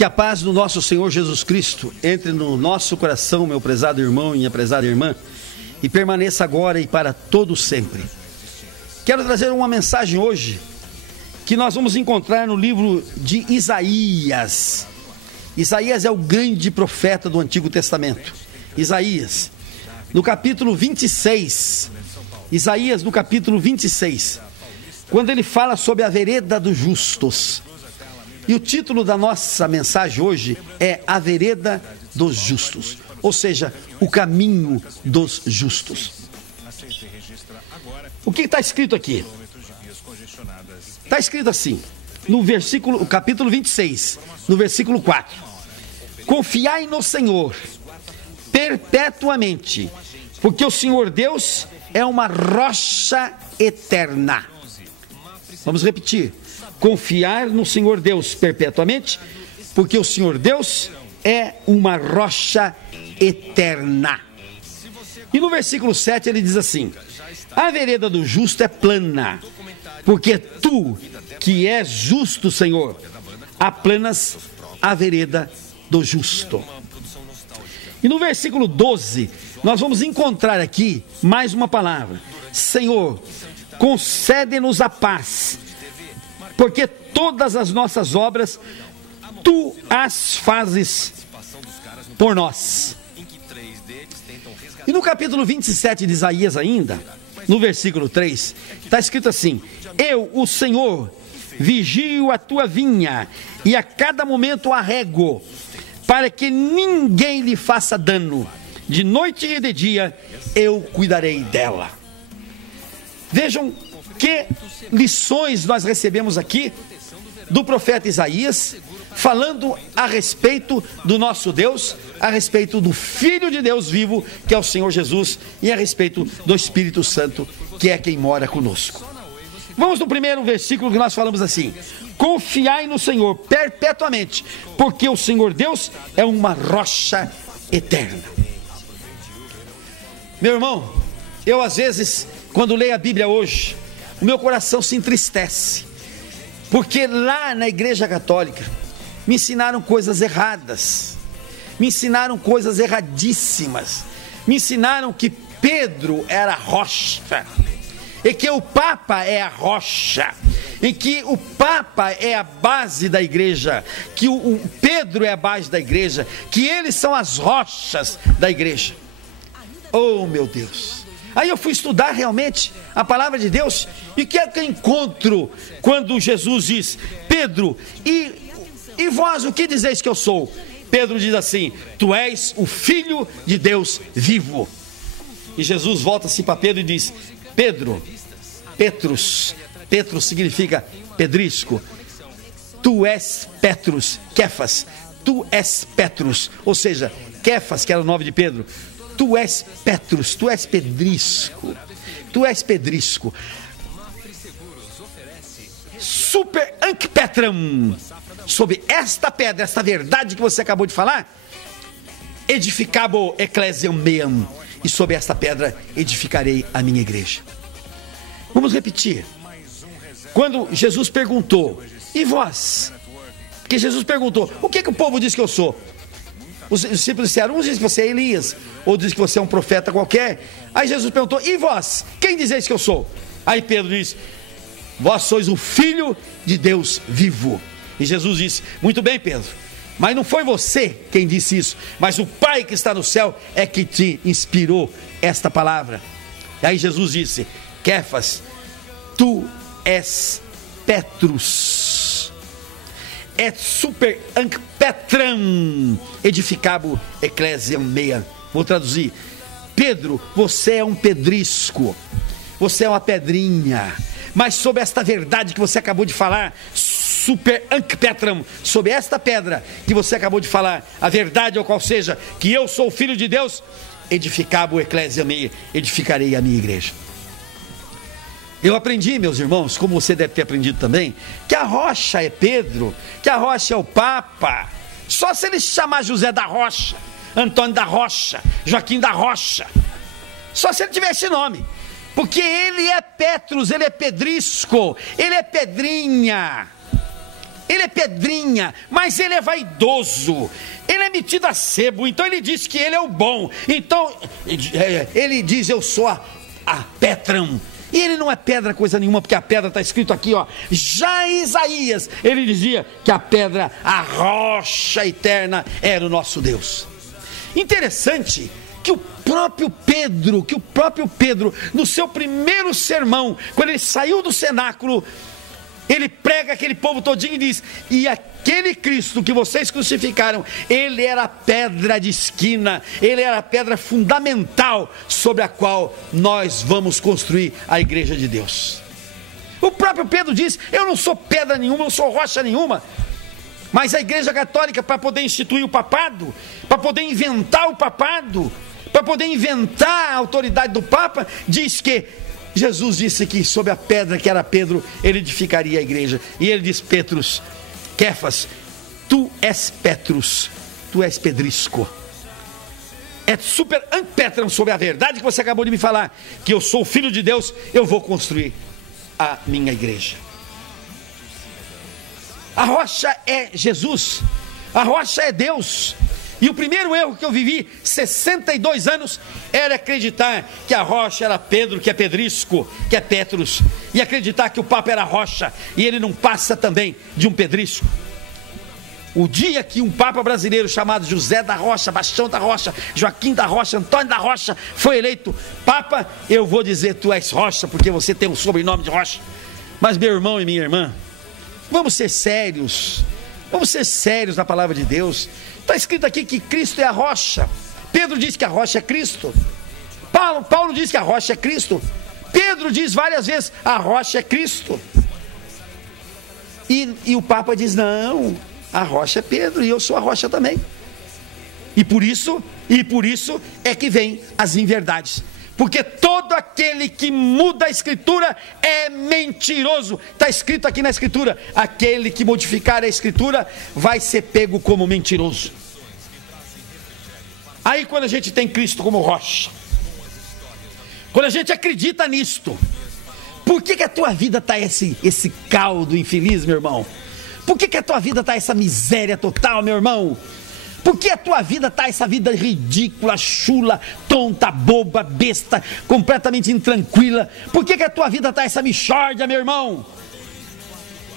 Que a paz do nosso Senhor Jesus Cristo entre no nosso coração, meu prezado irmão e minha prezada irmã, e permaneça agora e para todo sempre. Quero trazer uma mensagem hoje que nós vamos encontrar no livro de Isaías. Isaías é o grande profeta do Antigo Testamento. Isaías, no capítulo 26. Isaías, no capítulo 26, quando ele fala sobre a vereda dos justos. E o título da nossa mensagem hoje é A Vereda dos Justos, ou seja, o caminho dos justos. O que está escrito aqui? Está escrito assim, no capítulo 26, no versículo 4. Confiai no Senhor perpetuamente, porque o Senhor Deus é uma rocha eterna. Vamos repetir. Confiar no Senhor Deus perpetuamente, porque o Senhor Deus é uma rocha eterna. E no versículo 7 ele diz assim: a vereda do justo é plana, porque tu, que és justo, Senhor, aplanas a vereda do justo. E no versículo 12, nós vamos encontrar aqui mais uma palavra: Senhor, concede-nos a paz, porque todas as nossas obras, tu as fazes por nós. E no capítulo 27 de Isaías ainda, no versículo 3, está escrito assim: eu, o Senhor, vigio a tua vinha, e a cada momento a rego, para que ninguém lhe faça dano. De noite e de dia, eu cuidarei dela. Vejam que lições nós recebemos aqui do profeta Isaías, falando a respeito do nosso Deus, a respeito do Filho de Deus vivo, que é o Senhor Jesus, e a respeito do Espírito Santo, que é quem mora conosco. Vamos no primeiro versículo que nós falamos assim: confiai no Senhor perpetuamente, porque o Senhor Deus é uma rocha eterna. Meu irmão, eu às vezes, quando leio a Bíblia hoje, o meu coração se entristece, porque lá na Igreja Católica me ensinaram coisas erradas, me ensinaram coisas erradíssimas, me ensinaram que Pedro era rocha, e que o Papa é a rocha, e que o Papa é a base da igreja, que o Pedro é a base da igreja, que eles são as rochas da igreja. Oh, meu Deus! Aí eu fui estudar realmente a palavra de Deus, e o que é que eu encontro quando Jesus diz: Pedro, e vós o que dizeis que eu sou? Pedro diz assim: tu és o Filho de Deus vivo. E Jesus volta-se para Pedro e diz: Pedro, Petrus significa pedrisco, tu és Petrus, Kefas, tu és Petrus, ou seja, Kefas, que era o nome de Pedro, tu és Petrus, tu és pedrisco, tu és pedrisco. Super Ankpetram, sobre esta pedra, esta verdade que você acabou de falar, edificabo ecclesiam meam, e sobre esta pedra edificarei a minha igreja. Vamos repetir. Quando Jesus perguntou: e vós? Porque Jesus perguntou: o que o povo diz que eu sou? Os discípulos disseram: uns dizem que você é Elias, outros dizem que você é um profeta qualquer. Aí Jesus perguntou: e vós? Quem dizeis que eu sou? Aí Pedro diz: vós sois o Filho de Deus vivo. E Jesus disse: muito bem, Pedro, mas não foi você quem disse isso, mas o Pai que está no céu é que te inspirou esta palavra. E aí Jesus disse: Kefas, tu és Petrus, et super Ankpetram, edificabo ecclesiam meam. Vou traduzir: Pedro, você é um pedrisco, você é uma pedrinha, mas sobre esta verdade que você acabou de falar, super Ankpetram, sobre esta pedra que você acabou de falar, a verdade ao qual seja que eu sou o Filho de Deus, edificabo ecclesiam meam, edificarei a minha igreja. Eu aprendi, meus irmãos, como você deve ter aprendido também, que a rocha é Pedro, que a rocha é o Papa. Só se ele chamar José da Rocha, Antônio da Rocha, Joaquim da Rocha, só se ele tiver esse nome, porque ele é Petrus, ele é pedrisco, ele é pedrinha, ele é pedrinha, mas ele é vaidoso, ele é metido a sebo, então ele diz que ele é o bom, então ele diz: eu sou a Petram. E ele não é pedra coisa nenhuma, porque a pedra está escrito aqui, ó. Já Isaías, ele dizia que a pedra, a rocha eterna, era o nosso Deus. Interessante que o próprio Pedro, no seu primeiro sermão, quando ele saiu do cenáculo, ele prega aquele povo todinho e diz: e aquele Cristo que vocês crucificaram, ele era a pedra de esquina, ele era a pedra fundamental sobre a qual nós vamos construir a igreja de Deus. O próprio Pedro diz: eu não sou pedra nenhuma, eu não sou rocha nenhuma. Mas a igreja católica, para poder instituir o papado, para poder inventar o papado, para poder inventar a autoridade do Papa, diz que Jesus disse que sobre a pedra que era Pedro, ele edificaria a igreja. E ele diz: Petrus, Kefas, tu és Petrus, tu és pedrisco. É super Petram sobre a verdade que você acabou de me falar, que eu sou o filho de Deus, eu vou construir a minha igreja. A rocha é Jesus, a rocha é Deus. E o primeiro erro que eu vivi, 62 anos, era acreditar que a rocha era Pedro, que é pedrisco, que é Petrus, e acreditar que o Papa era rocha, e ele não passa também de um pedrisco. O dia que um Papa brasileiro chamado José da Rocha, Bastião da Rocha, Joaquim da Rocha, Antônio da Rocha, foi eleito Papa, eu vou dizer: tu és rocha, porque você tem o sobrenome de rocha. Mas meu irmão e minha irmã, vamos ser sérios na palavra de Deus. Está escrito aqui que Cristo é a rocha. Pedro diz que a rocha é Cristo. Paulo diz que a rocha é Cristo. Pedro diz várias vezes: a rocha é Cristo. E o Papa diz: não, a rocha é Pedro, e eu sou a rocha também. E por isso é que vem as inverdades. Porque todo aquele que muda a Escritura é mentiroso. Está escrito aqui na Escritura: aquele que modificar a Escritura vai ser pego como mentiroso. Aí quando a gente tem Cristo como rocha, quando a gente acredita nisto, por que a tua vida está esse caldo infeliz, meu irmão? Por que a tua vida está essa miséria total, meu irmão? Por que a tua vida está essa vida ridícula, chula, tonta, boba, besta, completamente intranquila? Por que a tua vida está essa mixórdia, meu irmão?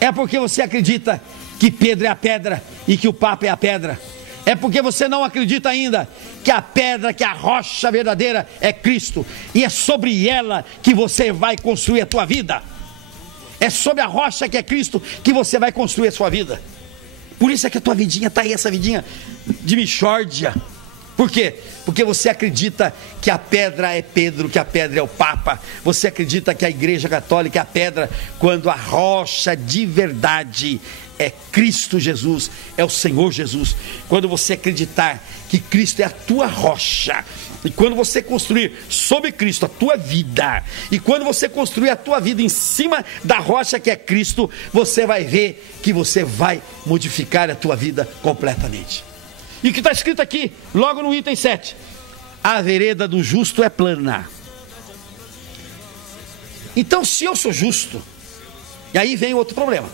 É porque você acredita que Pedro é a pedra e que o Papa é a pedra. É porque você não acredita ainda que a pedra, que a rocha verdadeira é Cristo. E é sobre ela que você vai construir a tua vida. É sobre a rocha que é Cristo que você vai construir a sua vida. Por isso é que a tua vidinha está aí, essa vidinha de mixórdia. Por quê? Porque você acredita que a pedra é Pedro, que a pedra é o Papa. Você acredita que a Igreja Católica é a pedra, quando a rocha de verdade é Cristo Jesus, é o Senhor Jesus. Quando você acreditar que Cristo é a tua rocha, e quando você construir sobre Cristo a tua vida, e quando você construir a tua vida em cima da rocha que é Cristo, você vai ver que você vai modificar a tua vida completamente. E o que está escrito aqui, logo no item 7: a vereda do justo é plana. Então, se eu sou justo, e aí vem outro problema: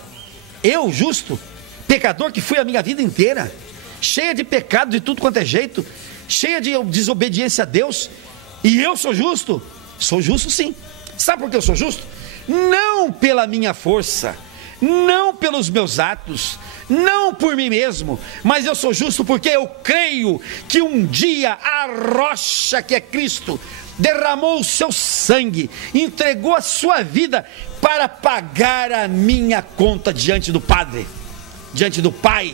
eu, justo, pecador que fui a minha vida inteira, cheia de pecado de tudo quanto é jeito, cheia de desobediência a Deus, e eu sou justo? Sou justo sim. Sabe por que eu sou justo? Não pela minha força, não pelos meus atos, não por mim mesmo, mas eu sou justo porque eu creio que um dia a rocha que é Cristo derramou o seu sangue, entregou a sua vida para pagar a minha conta diante do Padre, diante do Pai.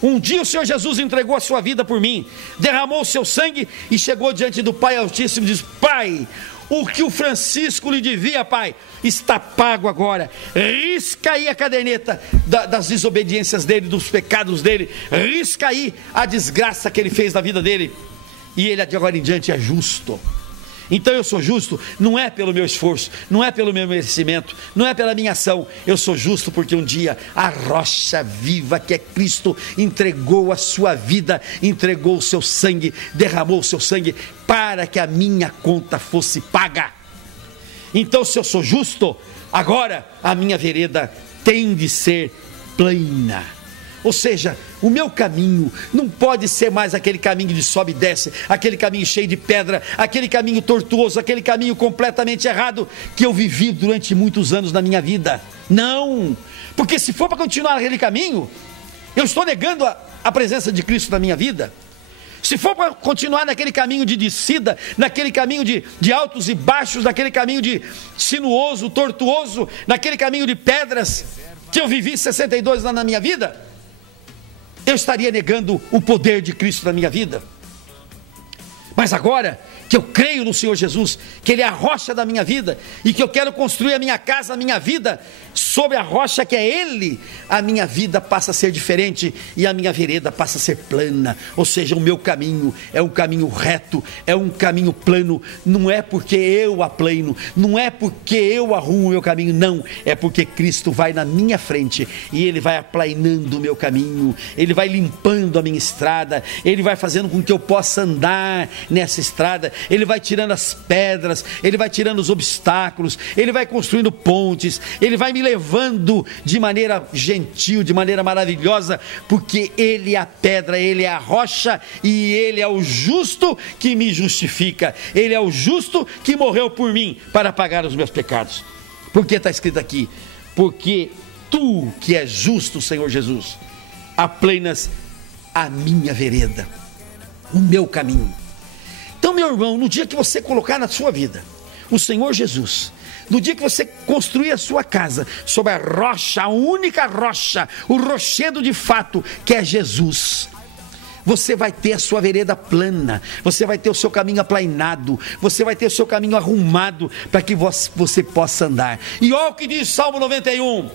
Um dia o Senhor Jesus entregou a sua vida por mim, derramou o seu sangue e chegou diante do Pai Altíssimo e diz: Pai, o que o Francisco lhe devia, Pai, está pago agora. Risca aí a caderneta das desobediências dele, dos pecados dele. Risca aí a desgraça que ele fez na vida dele. E ele de agora em diante é justo. Então eu sou justo, não é pelo meu esforço, não é pelo meu merecimento, não é pela minha ação. Eu sou justo porque um dia a rocha viva que é Cristo entregou a sua vida, entregou o seu sangue, derramou o seu sangue para que a minha conta fosse paga. Então, se eu sou justo, agora a minha vereda tem de ser plana. Ou seja, o meu caminho não pode ser mais aquele caminho de sobe e desce, aquele caminho cheio de pedra, aquele caminho tortuoso, aquele caminho completamente errado que eu vivi durante muitos anos na minha vida. Não, porque se for para continuar aquele caminho, eu estou negando a presença de Cristo na minha vida. Se for para continuar naquele caminho de descida, naquele caminho de altos e baixos, naquele caminho de sinuoso, tortuoso, naquele caminho de pedras que eu vivi 62 anos na minha vida, eu estaria negando o poder de Cristo na minha vida. Mas agora que eu creio no Senhor Jesus, que Ele é a rocha da minha vida, e que eu quero construir a minha casa, a minha vida, sobre a rocha que é Ele, a minha vida passa a ser diferente, e a minha vereda passa a ser plana. Ou seja, o meu caminho é um caminho reto, é um caminho plano. Não é porque eu aplano, não é porque eu arrumo o meu caminho, não, é porque Cristo vai na minha frente, e Ele vai aplanando o meu caminho, Ele vai limpando a minha estrada, Ele vai fazendo com que eu possa andar nessa estrada, Ele vai tirando as pedras, Ele vai tirando os obstáculos, Ele vai construindo pontes, Ele vai me levando de maneira gentil, de maneira maravilhosa, porque Ele é a pedra, Ele é a rocha, e Ele é o justo que me justifica, Ele é o justo que morreu por mim para pagar os meus pecados. Por que está escrito aqui? Porque Tu que és justo, Senhor Jesus, aplanas a minha vereda, o meu caminho. Então, meu irmão, no dia que você colocar na sua vida o Senhor Jesus, no dia que você construir a sua casa sobre a rocha, a única rocha, o rochedo de fato, que é Jesus, você vai ter a sua vereda plana, você vai ter o seu caminho aplanado, você vai ter o seu caminho arrumado, para que você possa andar. E olha o que diz Salmo 91: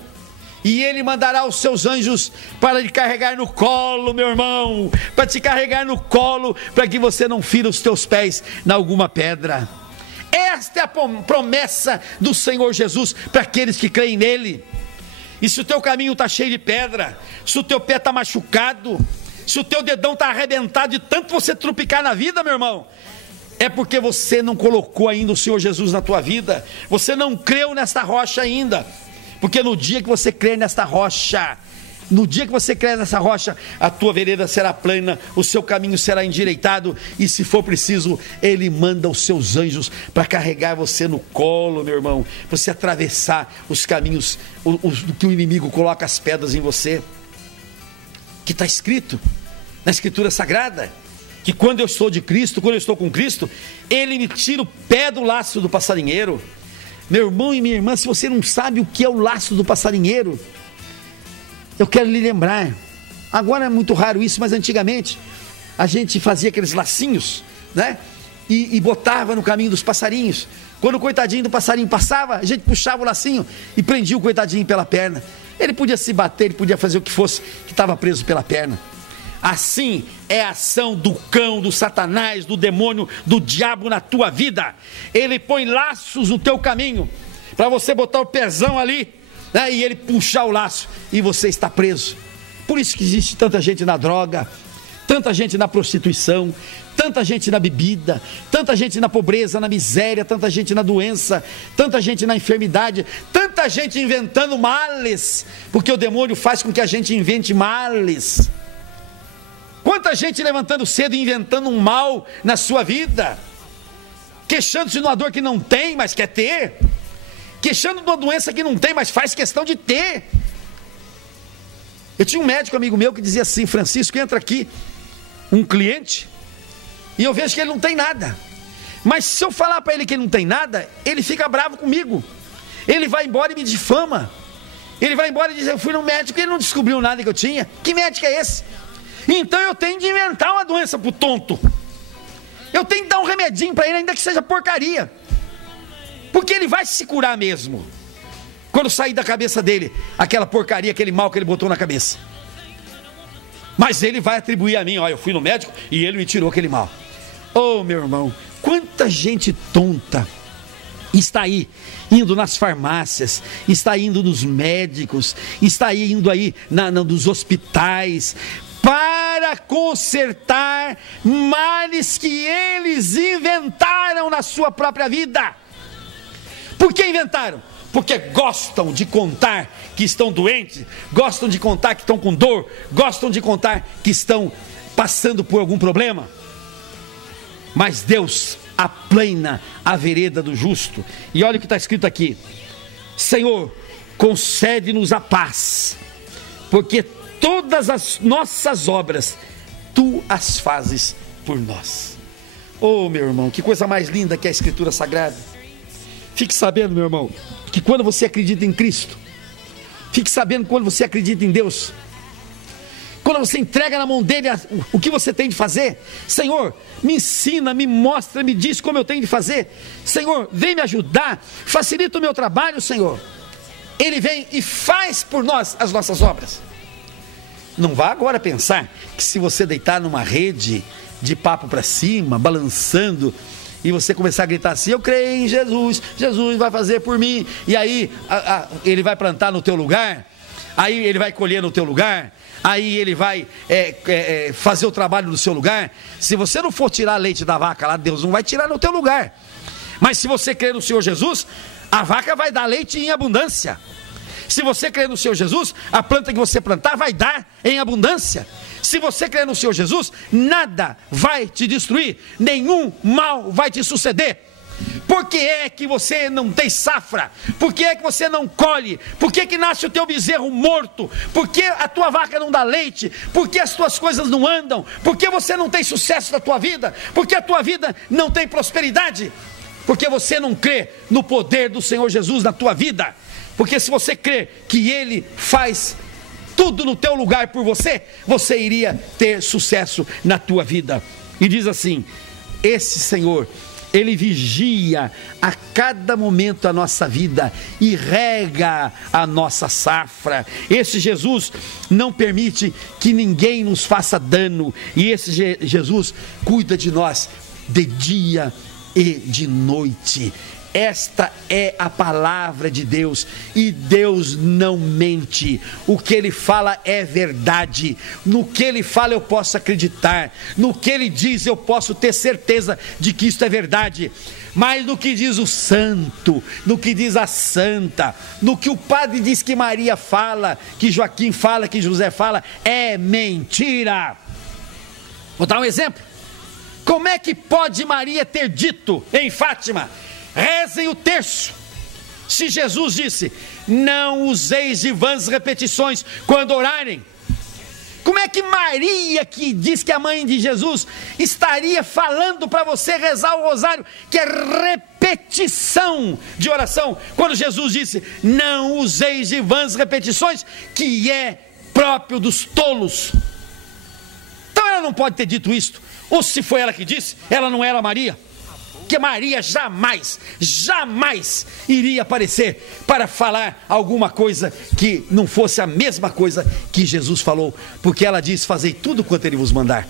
e Ele mandará os seus anjos para te carregar no colo, meu irmão, para te carregar no colo, para que você não fira os teus pés em alguma pedra. Esta é a promessa do Senhor Jesus para aqueles que creem nele. E se o teu caminho está cheio de pedra, se o teu pé está machucado, se o teu dedão está arrebentado de tanto você trupicar na vida, meu irmão, é porque você não colocou ainda o Senhor Jesus na tua vida, você não creu nesta rocha ainda. Porque no dia que você crer nesta rocha, no dia que você crer nessa rocha, a tua vereda será plana, o seu caminho será endireitado, e se for preciso, Ele manda os seus anjos para carregar você no colo, meu irmão, você atravessar os caminhos que o inimigo coloca as pedras em você, que está escrito na Escritura Sagrada, que quando eu estou de Cristo, quando eu estou com Cristo, Ele me tira o pé do laço do passarinheiro. Meu irmão e minha irmã, se você não sabe o que é o laço do passarinheiro, eu quero lhe lembrar. Agora é muito raro isso, mas antigamente a gente fazia aqueles lacinhos, né? E botava no caminho dos passarinhos. Quando o coitadinho do passarinho passava, a gente puxava o lacinho e prendia o coitadinho pela perna. Ele podia se bater, ele podia fazer o que fosse, que estava preso pela perna. Assim é a ação do cão, do Satanás, do demônio, do diabo na tua vida. Ele põe laços no teu caminho, para você botar o pezão ali, né, e ele puxar o laço, e você está preso. Por isso que existe tanta gente na droga, tanta gente na prostituição, tanta gente na bebida, tanta gente na pobreza, na miséria, tanta gente na doença, tanta gente na enfermidade, tanta gente inventando males, porque o demônio faz com que a gente invente males. Quanta gente levantando cedo e inventando um mal na sua vida, queixando-se de uma dor que não tem, mas quer ter, queixando de uma doença que não tem, mas faz questão de ter. Eu tinha um médico amigo meu que dizia assim: Francisco, entra aqui um cliente e eu vejo que ele não tem nada, mas se eu falar para ele que ele não tem nada, ele fica bravo comigo, ele vai embora e me difama, ele vai embora e diz: eu fui no médico e ele não descobriu nada que eu tinha. Que médico é esse? Então eu tenho de inventar uma doença pro tonto, eu tenho que dar um remedinho para ele, ainda que seja porcaria, porque ele vai se curar mesmo, quando sair da cabeça dele aquela porcaria, aquele mal que ele botou na cabeça. Mas ele vai atribuir a mim: olha, eu fui no médico e ele me tirou aquele mal. Oh, meu irmão, quanta gente tonta está aí, indo nas farmácias, está indo nos médicos, está indo aí nos hospitais, para consertar males que eles inventaram na sua própria vida. Por que inventaram? porque gostam de contar que estão doentes, gostam de contar que estão com dor, gostam de contar que estão passando por algum problema. Mas Deus aplana a vereda do justo. E olha o que está escrito aqui: Senhor, concede-nos a paz, porque todas as nossas obras Tu as fazes por nós. Oh, meu irmão, que coisa mais linda que é a Escritura Sagrada. Fique sabendo, meu irmão, que quando você acredita em Cristo, fique sabendo que quando você acredita em Deus, quando você entrega na mão dele o que você tem de fazer, Senhor, me ensina, me mostra, me diz como eu tenho de fazer. Senhor, vem me ajudar, facilita o meu trabalho, Senhor. Ele vem e faz por nós as nossas obras. Não vá agora pensar que se você deitar numa rede de papo para cima, balançando, e você começar a gritar assim: eu creio em Jesus, Jesus vai fazer por mim, e aí ele vai plantar no teu lugar, aí ele vai colher no teu lugar, aí ele vai fazer o trabalho no seu lugar. Se você não for tirar leite da vaca lá, Deus não vai tirar no teu lugar. Mas se você crer no Senhor Jesus, a vaca vai dar leite em abundância. Se você crer no Senhor Jesus, a planta que você plantar vai dar em abundância. Se você crer no Senhor Jesus, nada vai te destruir, nenhum mal vai te suceder. Por que é que você não tem safra? Por que é que você não colhe? Por que é que nasce o teu bezerro morto? Por que a tua vaca não dá leite? Por que as tuas coisas não andam? Por que você não tem sucesso na tua vida? Por que a tua vida não tem prosperidade? Porque você não crê no poder do Senhor Jesus na tua vida. Porque se você crê que Ele faz tudo no teu lugar por você, você iria ter sucesso na tua vida. E diz assim: esse Senhor, Ele vigia a cada momento a nossa vida e rega a nossa safra. Esse Jesus não permite que ninguém nos faça dano, e esse Jesus cuida de nós de dia e de noite. Esta é a palavra de Deus, e Deus não mente. O que Ele fala é verdade. No que Ele fala eu posso acreditar, no que Ele diz eu posso ter certeza de que isto é verdade. Mas no que diz o santo, no que diz a santa, no que o padre diz que Maria fala, que Joaquim fala, que José fala, é mentira. Vou dar um exemplo. Como é que pode Maria ter dito em Fátima: rezem o terço, se Jesus disse: não useis de vãs repetições quando orarem? Como é que Maria, que diz que é a mãe de Jesus, estaria falando para você rezar o rosário, que é repetição de oração, quando Jesus disse: não useis de vãs repetições, que é próprio dos tolos? Então ela não pode ter dito isto. Ou se foi ela que disse, ela não era Maria. Que Maria jamais iria aparecer para falar alguma coisa que não fosse a mesma coisa que Jesus falou, porque ela disse: fazei tudo quanto Ele vos mandar.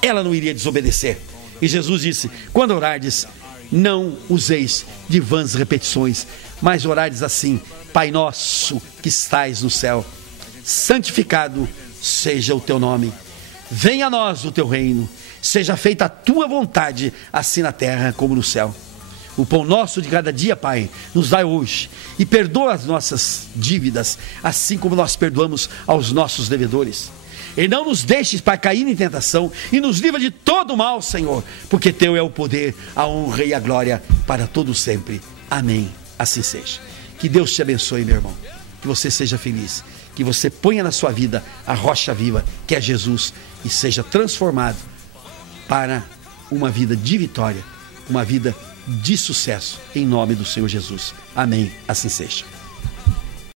Ela não iria desobedecer. E Jesus disse: quando orardes, não useis de vãs repetições, mas orardes assim: Pai nosso que estais no céu, santificado seja o teu nome, venha a nós o teu reino, seja feita a tua vontade, assim na terra como no céu. O pão nosso de cada dia, Pai, nos dai hoje, e perdoa as nossas dívidas, assim como nós perdoamos aos nossos devedores. E não nos deixes, Pai, cair em tentação, e nos livra de todo mal, Senhor, porque teu é o poder, a honra e a glória para todo sempre. Amém. Assim seja. Que Deus te abençoe, meu irmão. Que você seja feliz. Que você ponha na sua vida a rocha viva, que é Jesus, e seja transformado para uma vida de vitória, uma vida de sucesso, em nome do Senhor Jesus. Amém. Assim seja.